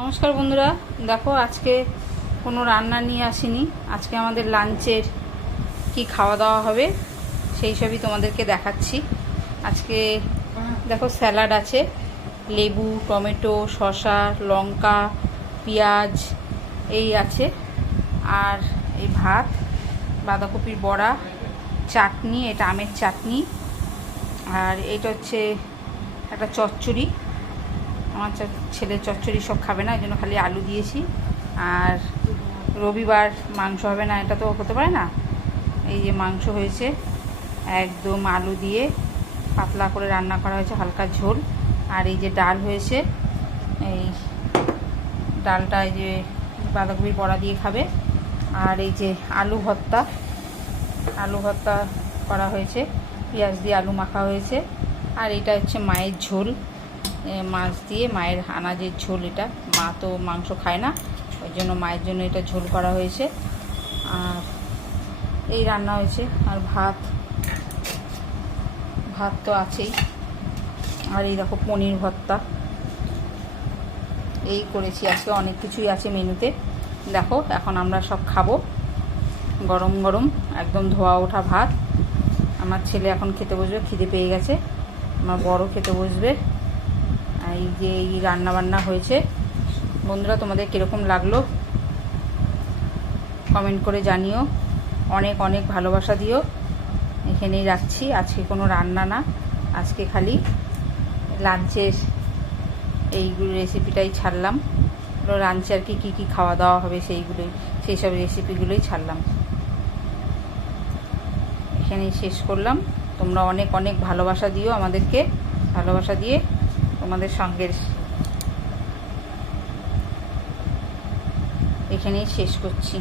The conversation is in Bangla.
নমস্কার বন্ধুরা, দেখো আজকে কোনো রান্না নিয়ে আসিনি। আজকে আমাদের লাঞ্চের কি খাওয়া দাওয়া হবে সেই সবই তোমাদেরকে দেখাচ্ছি। আজকে দেখো স্যালাড আছে, লেবু, টমেটো, শসা, লঙ্কা, পেঁয়াজ এই আছে, আর এই ভাত, বাঁধাকপির বড়া, চাটনি, এটা আমের চাটনি, আর এটা হচ্ছে একটা চচ্চড়ি। আমার ছেলে চচ্চড়ি সব খাবে না, এই জন্য খালি আলু দিয়েছি। আর রবিবার মাংস হবে না, এটা তো হতে পারে না। এই যে মাংস হয়েছে, একদম আলু দিয়ে পাতলা করে রান্না করা হয়েছে, হালকা ঝোল। আর এই যে ডাল হয়েছে, এই ডালটা এই যে বাঁধাকপির বড়া দিয়ে খাবে। আর এই যে আলু ভর্তা করা হয়েছে, পেঁয়াজ দিয়ে আলু মাখা হয়েছে। আর এটা হচ্ছে মায়ের ঝোল, মাছ দিয়ে মায়ের আনাজের ঝোল। এটা মা তো মাংস খায় না, ওই জন্য মায়ের জন্য এটা ঝোল করা হয়েছে। আর এই রান্না হয়েছে, আর ভাত তো আছেই। আর এই দেখো পনির ভর্তা, এই করেছি আজকে। অনেক কিছুই আছে মেনুতে। দেখো এখন আমরা সব খাবো, গরম গরম একদম ধোয়া ওঠা ভাত। আমার ছেলে এখন খেতে বসবে, খিদে পেয়ে গেছে। আমার বড় খেতে বসবে। এই যে এই রান্না বান্না হয়েছে। বন্ধুরা, তোমাদের কীরকম লাগলো কমেন্ট করে জানিও, অনেক অনেক ভালোবাসা দিও। এখানেই রাখছি, আজকে কোনো রান্না না, আজকে খালি লাঞ্চের এই রেসিপিটাই ছাড়লাম। লাঞ্চে আর কি কী খাওয়া দাওয়া হবে সেই সব রেসিপিগুলোই ছাড়লাম। এখানেই শেষ করলাম। তোমরা অনেক অনেক ভালোবাসা দিও আমাদেরকে, ভালোবাসা দিয়ে তোমাদের সঙ্গে এখানেই শেষ করছি।